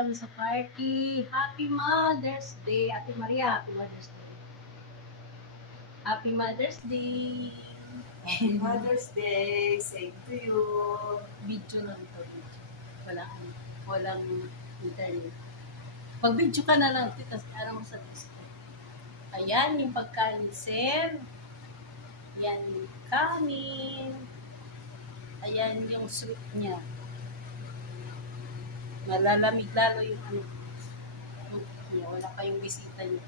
kami sa party. Happy Mother's Day. Ate Maria, Happy Mother's Day. Happy Mother's Day. Happy Mother's Day. Same to you. Video lang ito. Video. Walang internet. Pag-video ka na lang, tapos ano mo sa disco. Ayan yung pagkain ni Sir. Ayan yung kanin. Ayan yung soup niya. Malalamig lalo yung ano. Wala pa yung bisita niya.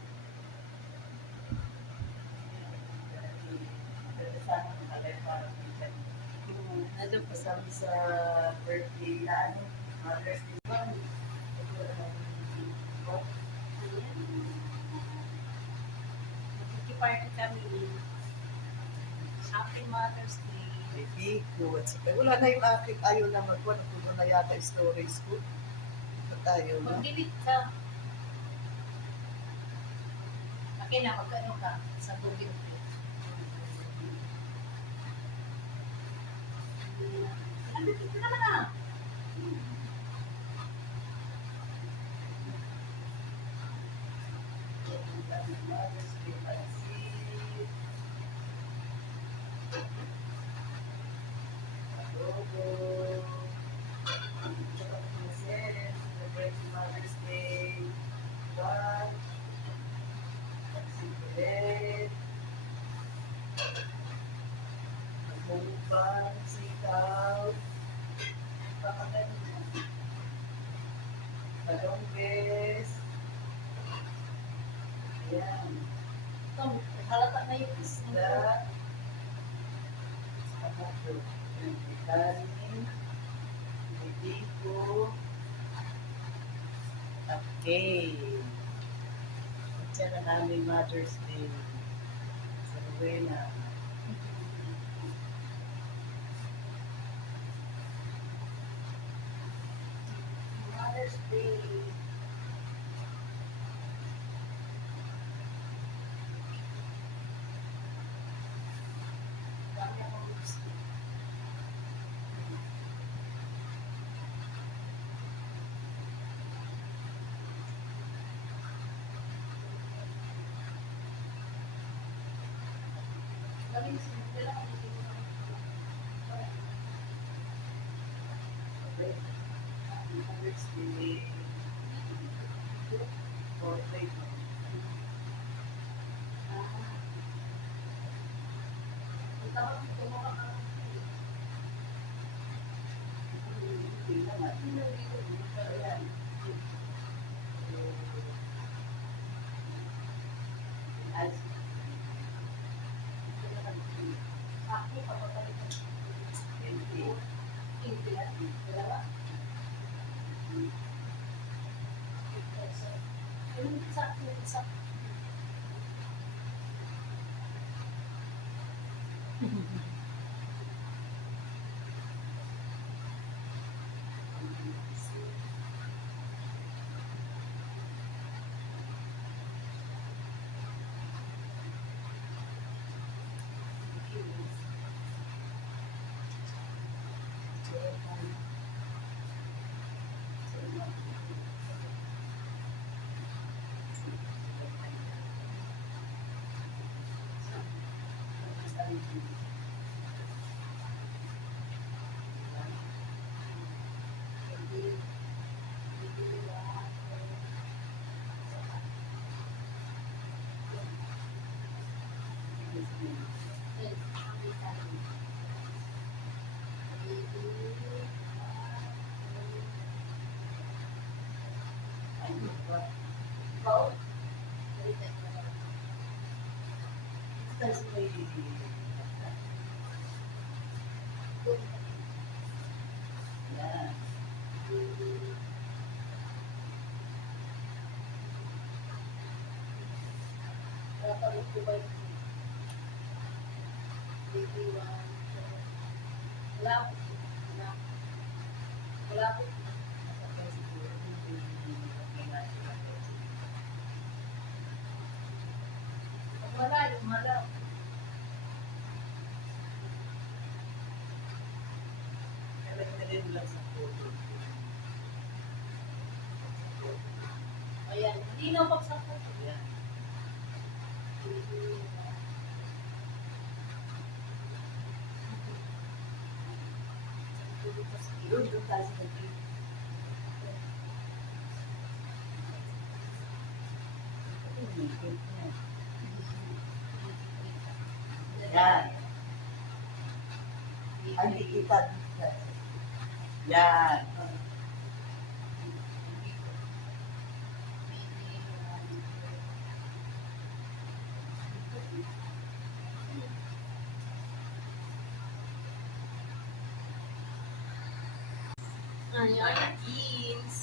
Ano pa sa Kasama sa birthday na ano, Mother's Day ba? Party kami. Happy Mother's Day. Baby, good. Wala na yung aking ayaw na magkuha. Napuno na yata yung storage ko. Ba't ayaw na? Mag-delete ka. Akin na, mag-ano ka sa Google Play. Nandito ka naman na. Mother's Day pansit. Adobo. Tsaka pansit. Celebrate Mother's Day. Lunch. Pansit ulit. Magmumukbang, sitaw. Pakagano na. Talongbes. Ayan. Ito, halata na yung isda. Kanin, bibiko, okay. At na namin Mother's Day sa Rowena. Mother's Day. Dami akong gusto. Dami simple lang ang hindi ko Okay. Mother's Day. Portrait. Hindi naman. Ayan. As Ako, papapalitan. hindi. Hindi yan. Dalawa. Yung isa. Ikaw? Tapos may yan. Napanood ko ba yung Baby One? Wala po. Wala po. Masakay siguro may national budget. Pag wala, yung malaw. Kaya lang lang sa photo. Tinaw pagsakot. Doon tayo sa pag-ibig. Yan. Ay, hindi kita. Yan. Ayan. Beans,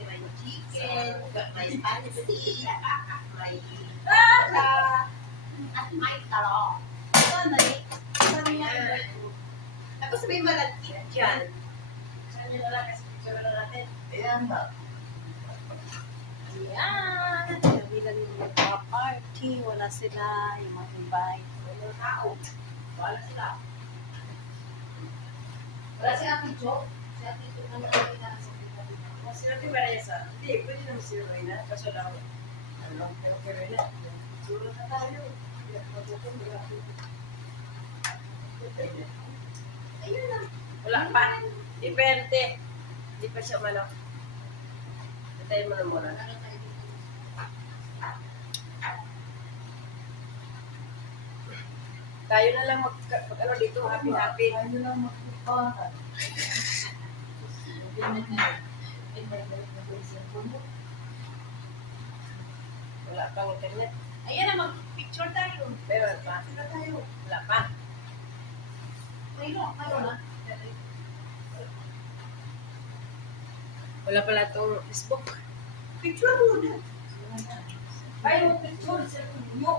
my chicken, my pansit, my pala, at my talong. Ano eh? Ano yan? Tapos may malagkit dyan. Saan nyo lang kasi picture na natin? Ayan na. Ayan. Nabilang yung mga party. Wala sila. Yung mga invite. Mga tao. Wala sila. Wala si Ate Jo. Si Ate Jo na natin na sa pinag-ibig. Si Ate Marisa, hindi, pwede naman si Rowena. Kaso lang, ano, pero kay Rowena, suro na tayo. Ayun na. Wala pa. Depende. Hindi pa siya manok. Antayin mo na muna. Tayo na lang mag ano dito, happy-happy. Tayo lang magpupahan. Wala pang internet. Ayan na, mag-picture tayo. Pero wala pa. Sila tayo. Wala pa. Ayun na. Wala pala itong Facebook. Picture muna. Ay, yung picture sa inyo.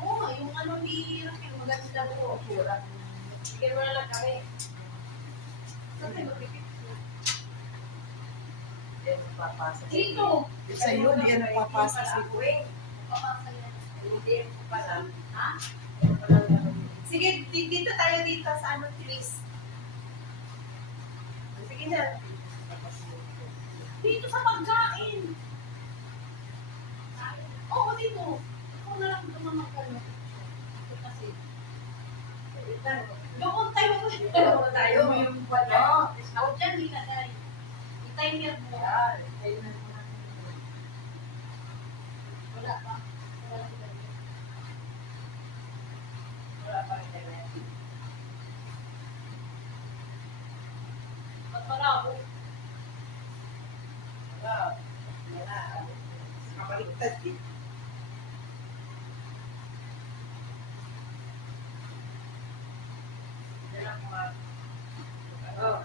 Oo nga, yung ano ni Raquel, maganda po. Bigyan mo na lang kami. Saan tayo mag-picture? Yan, papasa. Dito. Sa iyo, di yan napapasa sa iyo. Hindi ko pa lang. Ha? Sige, dito tayo dito sa ano, Chris. Sige na. Dito sa pagkain. Oo, dito. Ako na lang ito mamagkano. Kasi, doon tayo. Doon tayo. Yung pala. Ako dyan, hila tayo. I-timer mo. Wala pa. Wala pa. Wala pa internet. Ba't wala ako? Wala. Wala. Kapaliktad eh. Wala pa. Oh.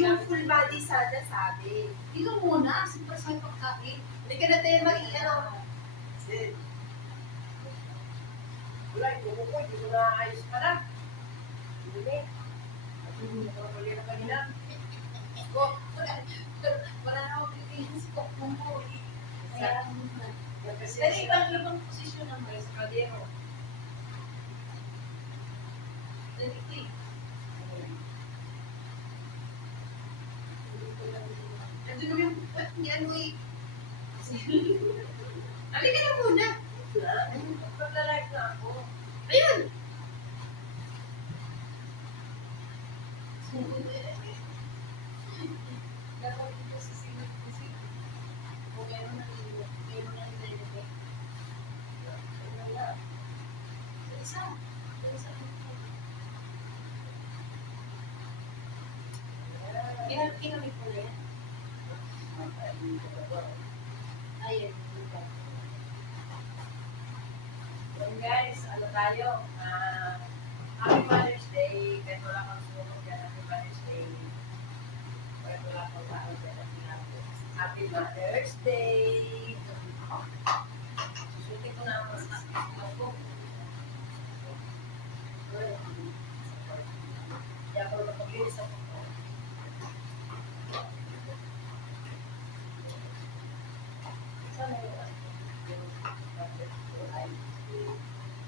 Yung full body sana sabi. Dito muna, simple sa pagkain. Hindi ka na tayo mag-ano. Kasi, wala, hindi ko hindi ko na ayos pa na. Hindi. At hindi ko na pali na kanina. Wala na ako pipiliin sa kok mo po. Kaya, Kasi, Pero ibang posisyon naman. sa kadero. Dito eh. Ando naman yung ni ano eh. Halika na muna. Pagla-live na ako. Ayun! Dapat dito sa silip kasi kung meron na nililipit. Wala. Sa isa. Sa isa. Kinamit ko na yan. Ayan. Yan guys, ano tayo? Happy Mother's Day. Kahit wala kang sumukot yan, Happy Mother's Day. Kahit wala kang tao dyan, Happy Mother's Day. Susutin ko na ang mas ko. Hindi ako napaglinis ako.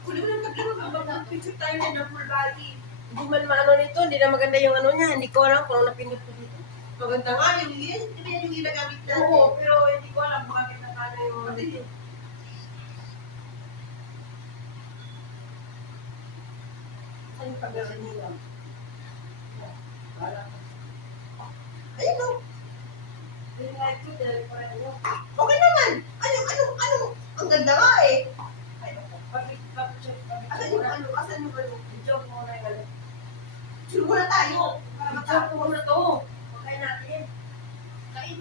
Kunin mo ng tatlong picture tayo na full body. Hindi man maano nito, hindi na maganda yung ano niya. Hindi ko alam kung ano napindot ko dito. Maganda nga yung yun. Hindi yan yung ginagamit natin. Oo, pero hindi ko alam bakit na paano yung... Saan yung pagkakas nila? Ayun o. Hindi nga ito, dahil pa rin yun. Okay naman. Ano? Ang ganda nga eh. Asan yung ano? Asan yung ano? Joke mo na yung ano. Sure muna tayo. Para Joke matapos. mo na to. Pagkain natin. Kain.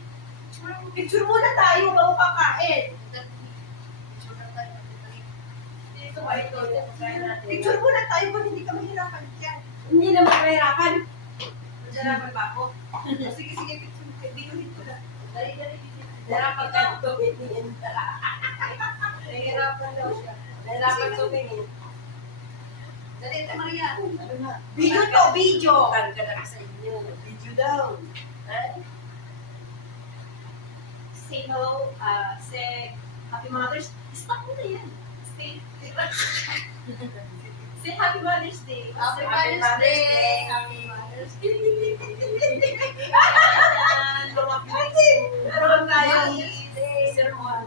Picture muna tayo bago kakain. Dito ba ito? Pagkain natin. Picture muna tayo ba't hindi ka mahirapan dyan? Hindi na mahirapan. Mahirapan ba ako? Sige, picture. Videohin ko na. Dali. Mahirapan ka tumingin. Mahirapan daw siya. Mahirapan tumingin. Dali, Maria. Ano na? Video to, video. Tanggal ka sa inyo. Video daw. Ay. Say hello, say Happy Mother's Day. Stop mo na yan. Say Happy Mother's Day. Happy Mother's Day. Happy Mother's Day. Meron tayo. Sermon.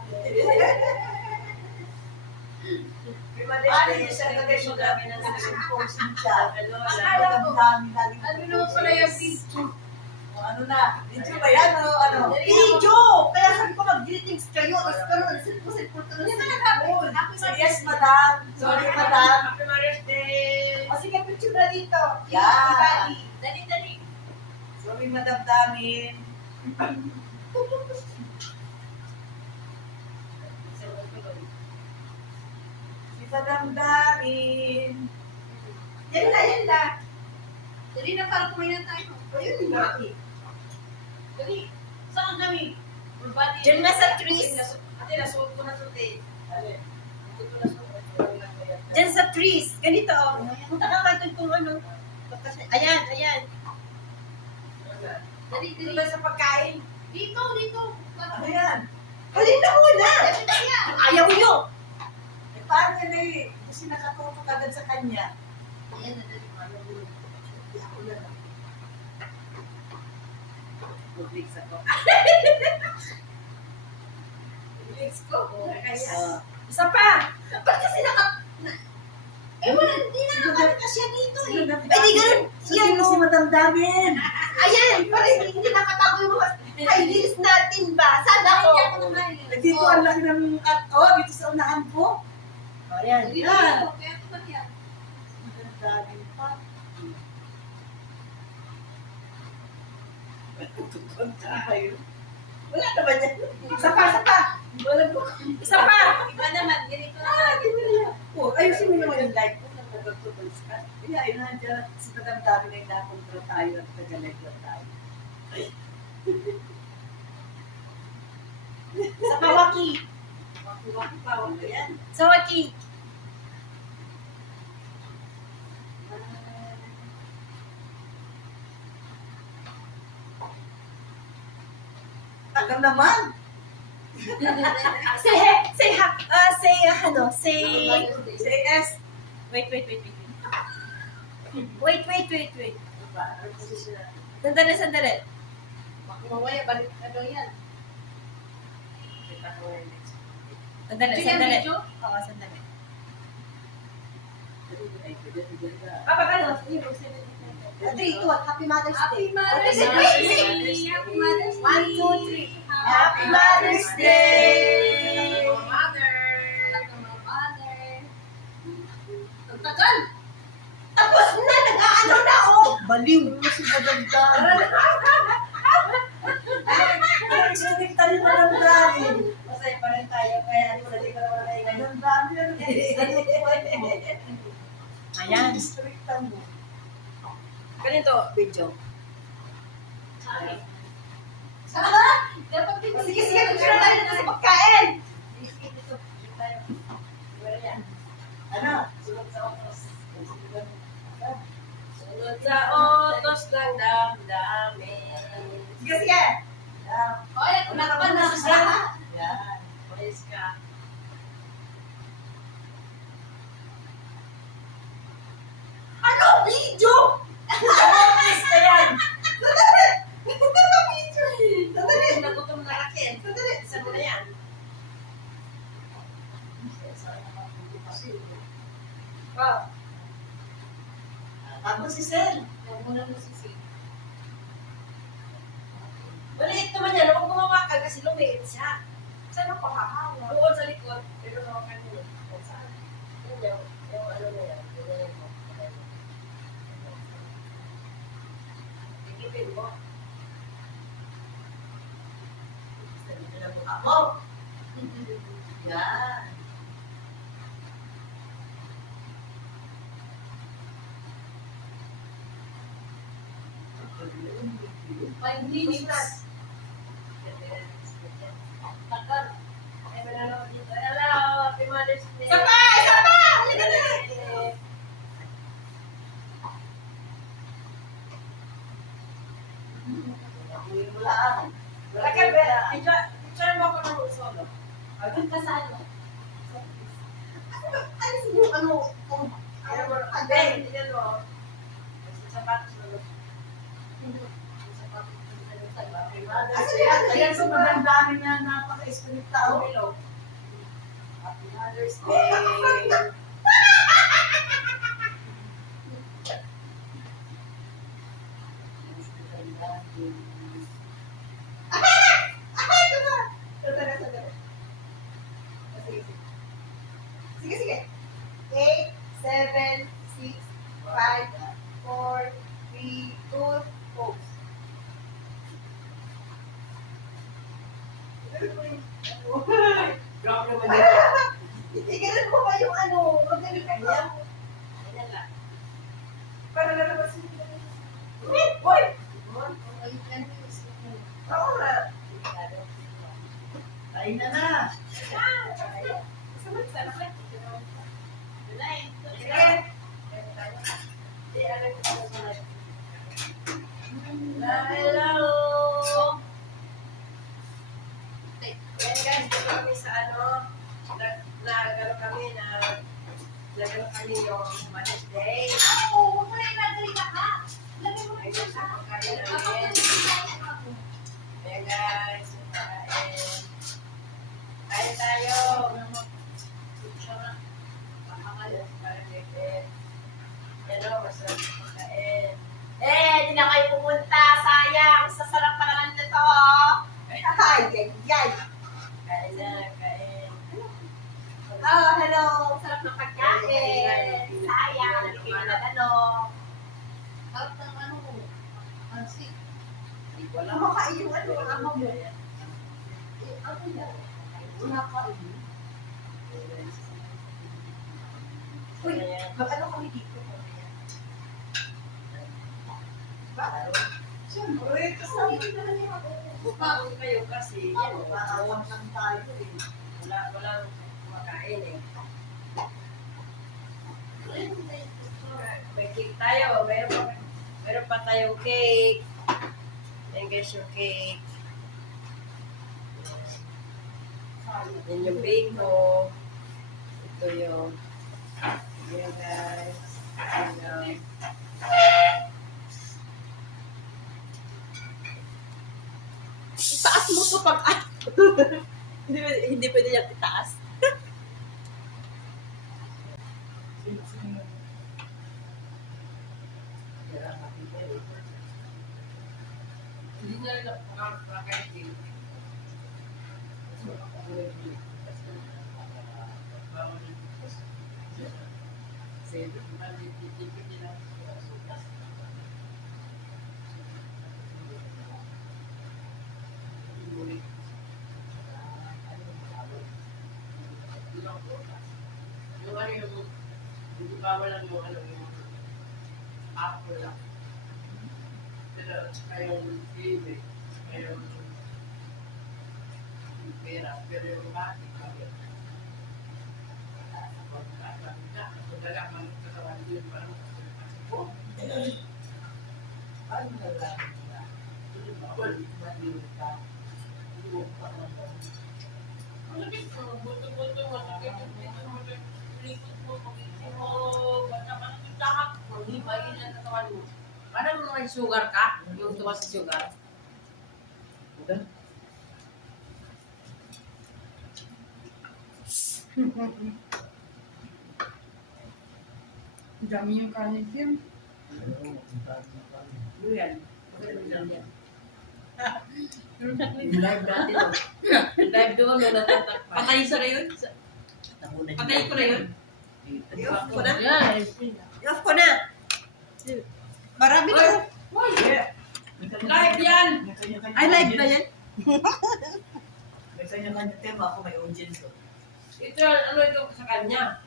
Ano yung sa nagay mo dami na Symposium siya. Akala ko. Dami lagi. Ano naman pala yung video? Ano na? Video ba yan? Ano? Video! Kaya sabi ko mag-greetings kayo. Tapos karoon, silpo-silpo to na cellphone. Yes, madam. Sorry, madam. Happy Mother's Day. O sige, picture na dito. Yan. Dali. Sorry, madam Damin. Si madam Damin. Yan na. Dali na para kumain na tayo. Ayun nga. Dali. Saan kami? Diyan nga sa trees. Ate, nasuot ko na ito, te. Diyan sa trees. Ganito, oh. Punta ka ka kung ano. Ayan. Dali. Dito sa pagkain. Dito. Ano yan? Halina muna! Ayaw nyo. Eh, paano yan eh? Kasi nakatutok agad sa kanya. Ayan, dali. Hindi ako lang. Mag-mix ako. Mix ko. Isa pa. Ba't kasi Hindi na nakakita siya dito eh. Ay, di ganun. Yan mo si Madam Damin. Ayan. Parang hindi nakatago yung mga high heels natin ba? Sana ako. Hindi ako naman. Dito ang laki ng dito sa unahan ko. Ayan. Dito. Yan. Kaya ito ba yan? Madam Damin pa. Tukon tayo. Wala naman yan. Isa pa. Wala po. Isa pa. Iba naman. Ganito na. Oh, ayusin mo naman yung light ko. Nagpapatutulis ka. Kaya, ayun na dyan. Si Madam Damin ay nakontrol tayo at taga-light lang tayo. Sa Kawaki. Waki pa, wala yan. Sa Waki. Tagal naman. Say yes. Wait. Sandali. Mamaya, balik ano yan. Sandali. Video? Oo, sandali. Papa, ano? Ate, ito, Happy Mother's Day. Happy Mother's Ate, Day! Happy Mother's Day! 1, 2, 3. Happy Mother's Day! Mother! Talaga mga mother. Ang tagal! Tapos na! Nag-aano na, oh! Baliw mo si Madam Damin. Ay, sunik tayo Madam Damin. Masaya pa rin tayo, kaya ano na di ko naman na Madam Damin, Ayan. Districtan mo. Ganito, video. Sorry. Dapat Sige, picture na tayo dito sa pagkain. Ano? Sunod sa otos. Sunod sa otos ng damdamin. Sige. Yan. Oy, kunakpan na sa lahat. Yan. Praise ka. Ano? Video! Oh, Tapos si Sel. Huwag mo na masisig. maliit naman yan. Huwag gumawa ka kasi lumiit siya. Saan ang pakahawa? Doon sa likod, pero hawakan mo. Kung saan. Yun yung ano na yan. Yun mo. Tigipin mo. Dito na mukha mo. Yan. Five minutes. Tagal. Ay, manalo dito. Hello, Happy Mother's Day. Sabay! Sabay! Halika na! Uwi mo lang. Wala ka ba? Picture mo ako ng solo. Doon ka sa ano? Ano yung ano? Ano mo? Agay. Hindi yan mo. Sapatos na mo. Ayan sa magandami na napaka-spirit tao. Hello. Happy Mother's Day. Sige, sige. 8, 7, 6, 5, 4, 3, 2, pose. Drop naman yan. Itigilan mo ba yung ano? Magaling ka ba? Ayan lang. Para lalabas yung Uy! Oo nga. Kain na na. Sige. Hello! Yan guys, dito kami sa ano, nagano kami yung Mother's Day. Ay, sa pagkain namin. Ayan guys, kain. Kain tayo. Yan o, masarap yung pagkain. Di na kayo pumunta. Sayang. Sa sarap pa naman nito. Ay, ay. Kain na, kain. Oh, hello. Sarap ng pagkain. Sayang. Nalagay mo na ano. Harap ng ano mo. Pansit. Wala. Kumakain yung ano, ang ama mo. Ano yan? Kinakain. Uy, mag-ano kami dito? Ba? Siyempre, kasama na lang yung ako. Bukawin kayo kasi yan. Maawang lang tayo eh. Walang kumakain eh. May cake tayo. Meron pa tayong cake. Yan guys yung cake. Yan yung bake ko. Ito yung yan guys. Yan. Itaas mo to pag hindi pwede yung itaas. Hindi na lang kumakain. Yung ano yung, hindi bawal lang yung ano yung apple lang. Pero at saka yung kiwi, saka yung pera, pero yung mati kami. Pagdala man ng katawan yun, parang oh, ano na lang na, bawal, maliit ka. Malapit ko, buto-buto, masakit yung dito mo, likod mo, pag-isip mo, bata-bata, tahak mo, hindi ba yun ang katawan mo? Parang may sugar ka, yung tuwa sa sugar. Okay? Ang dami yung kanin, Kim. Yan. Magaling lang yan. Yung Live natin. oh. Live doon na natatakpan. Patay sa rayon. Patay ko na yun. I-off ko na. Yeah, I-off ko na. Marami na. Live yan! Ay, live na yan. May kanya-kanya tema ako, may audience ko. Ito, ano ito sa kanya?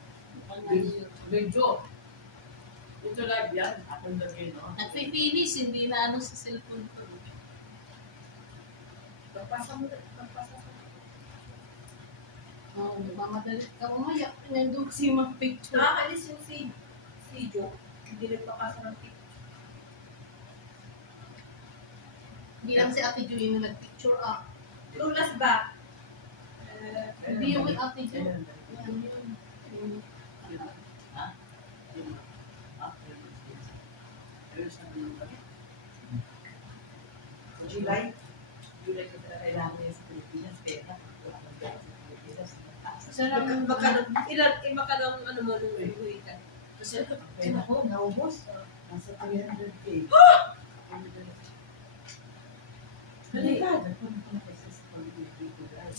Video. Ito live yan. Ako lang yun, no? nagpipinis, hindi na ano sa cellphone ko. Pagpasa mo. Pagpasa mo. Oo, nagmamadali ka. Umaya, nandun kasi yung mga picture. Nakakalis yung si Joe. Hindi nagpapasa ng picture. Hindi lang si Ate Jo yung nag-picture ah. Lulas ba? Hindi yung kay Ate Jo. Ayun. Yan yun. Yung- Ha? Ha? Ayun, sabi mo ba? July. July ko talaga kailangan ko yung sa Pilipinas, pera. Wala akong pera sa Pilipinas. Sarang Magkano ano mo nung uwi ka? Kasi, Pera ko, naubos. Nasa 300K. Halika, nagpunta ko na kasi sa Pilipinas.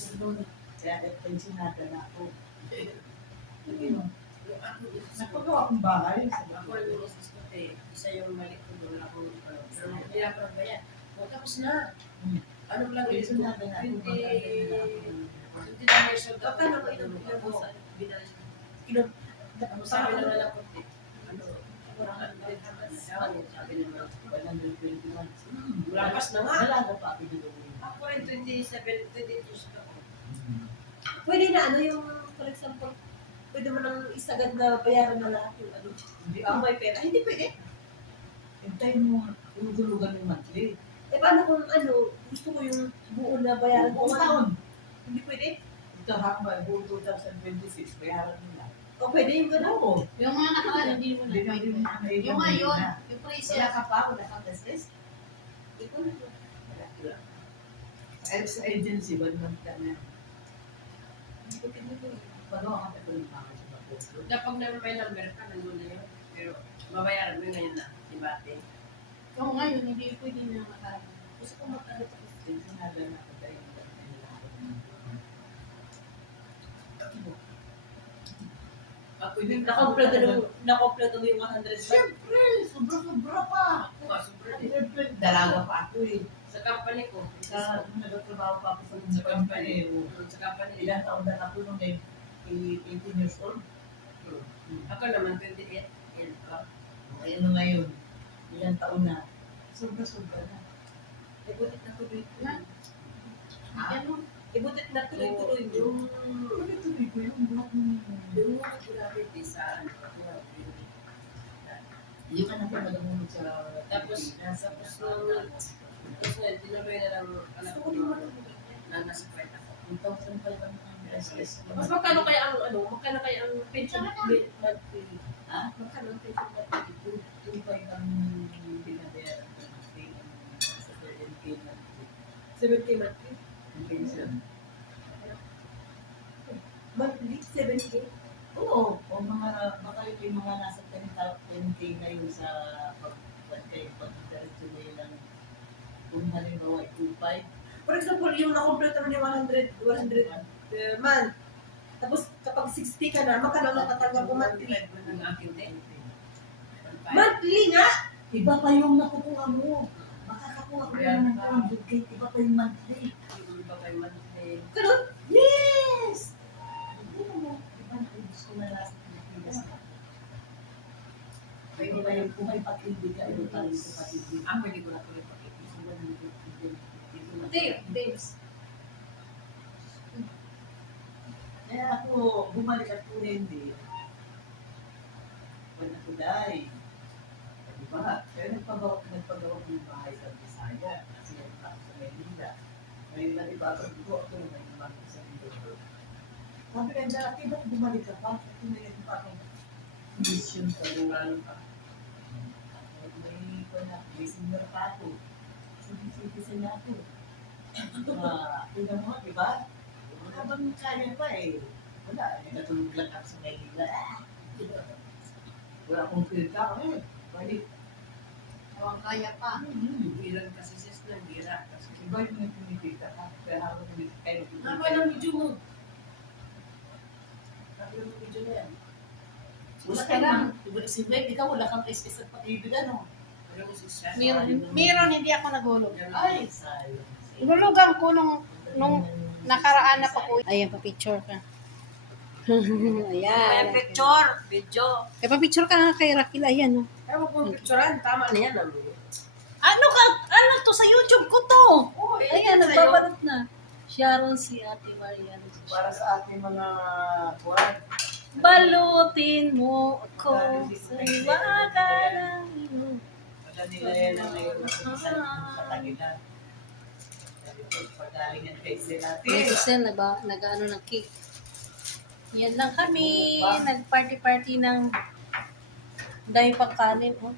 Kaya nagpensionada na ako. Nagpagawa akong bahay sa ako yung misis ko, isa yung mali ko doon ako. Pero hindi ako nagbayad. O, tapos na. Ano lang yun? Pensionada na ako. 29 years old. Paano ko inom Ako, sa binalis. inom? Ano sabi naman ako? Ano? Sabi naman. 121. Lakas na nga. Wala na pa ako dito. Ako rin 27, 28 years old ako. Pwede na ano yung, for example, pwede mo nang isagad na bayaran na lahat yung ano. Hindi Ang may pera. Hindi pwede. Hintayin mo hulugan yung monthly. Eh paano kung ano, gusto ko yung buo na bayaran ko. Buong taon. Hindi pwede. Ito hanggang buong 2026, bayaran nila. O pwede yung gano'n. Oo. Yung mga nakaraan, hindi mo na. Hindi pwede mo na. Yung ngayon, yung price Wala niya. ka pa, wala kang business. Wala. Sa agency, 1 month ka na. Pagawa ka pa ito yung mga sa Bacoor. Kapag may number ka, nandun na yun. Pero mabayaran mo yun ngayon na. Diba, ate? Yung ngayon, hindi pwede na nakaraan. Gusto ko magkano sa Pensionada na ako tayo ng Ako hindi nakompleto mo yung 100 ba? Siyempre, sobra-sobra pa. Ako nga, super. Dalaga pa ako eh. Sa company ko. Sa nagtatrabaho pa ako sa company. Sa company. Ilang taon na ako nung 18 years old. Ako naman, 28 years old. Ayun na ngayon. Ilang taon na. Sobra-sobra na. Ibutit na tuloy. Yan. Ano? Ibutit na tuloy-tuloy. Yung Tuloy-tuloy ko yung buhok mo. yung grabe sa ano. Yung ka na pa nagamunod sa Tapos, tapos nung tinuloy na lang anak ko na nasa kwenta ko. 2,500 Mas magkano kaya ang ano? Magkano kaya ang pension monthly? Ha? Magkano ang pension monthly? 2,500 ang binabayaran ko ng pay sa 7K monthly. 7K monthly? Ang pension. Monthly? 7K? Oo, o mga, baka yung mga nasa 10K na yun sa pag-diretso na yun ng kung halimbawa 2,500. For example, yung nakompleto mo yung 100 month. Tapos kapag 60 ka na, magkano na tatanggap mo monthly? Ang akin din. Monthly nga! Iba pa yung nakukuha mo. Makakakuha ko lang ng 200K, iba pa yung monthly. Yung iba kay monthly. Ganun? Yes! Hindi mo, iba na yung gusto na nasa Pilipinas na. Pwede ba yung kung may pag-ibig ka, ito tayo sa pag-ibig. Ako hindi ko na tuloy pakita. Babes. Kaya ako, bumalik at hindi. When ako die. Diba? Kaya nagpagawa ko ng bahay sa Bisaya. Kasi yung ako sa Maynila. Ngayon na ibabag ko ako na yung bago sa Mindoro. Sabi ka dati, ba't bumalik ka pa? Kasi mayroon pa akong mission sa lugar pa. May senior pa ako. Citizen na ako. Tingnan mo, di ba? Habang kaya pa eh. Wala, natulog lang ako sa Maynila. Wala akong filter eh. Balik. Awang kaya pa. Bilang kasi sis na bira. Kasi Iba yung nagpumipita ka. Kaya ako kayo haba ng video mo. Haba ng video na yan. Gusto ka lang. Si Vibe, ikaw wala kang space at pag-ibig, ano? Alam mo si Seth. Meron, hindi ako nagulog. Ay, sayang. Inulugan ko nung nakaraan na pa ko. Ayan, pa-picture ka. Ayan. Picture, video. Eh, pa-picture ka nga kay Rakil. Ayan, oh. Ayaw mo pong picturean, tama na yan. Ano to sa YouTube ko to? Oo, Ayan, nagbabalot na. Sharon si Ate Marian. Para sa ating mga buwan. Balutin mo ako sa iwaga ng iyong. Wala nila yan ang ngayon sa tagilan. Pagaling ang face natin. Giselle, nag-ano ng cake. Yan lang kami. Nag-party-party ng dahil pang kanin. Oh.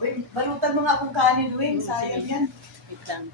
Uy, balutan mo nga akong kanin, Wing. Sayang yan. Wait lang.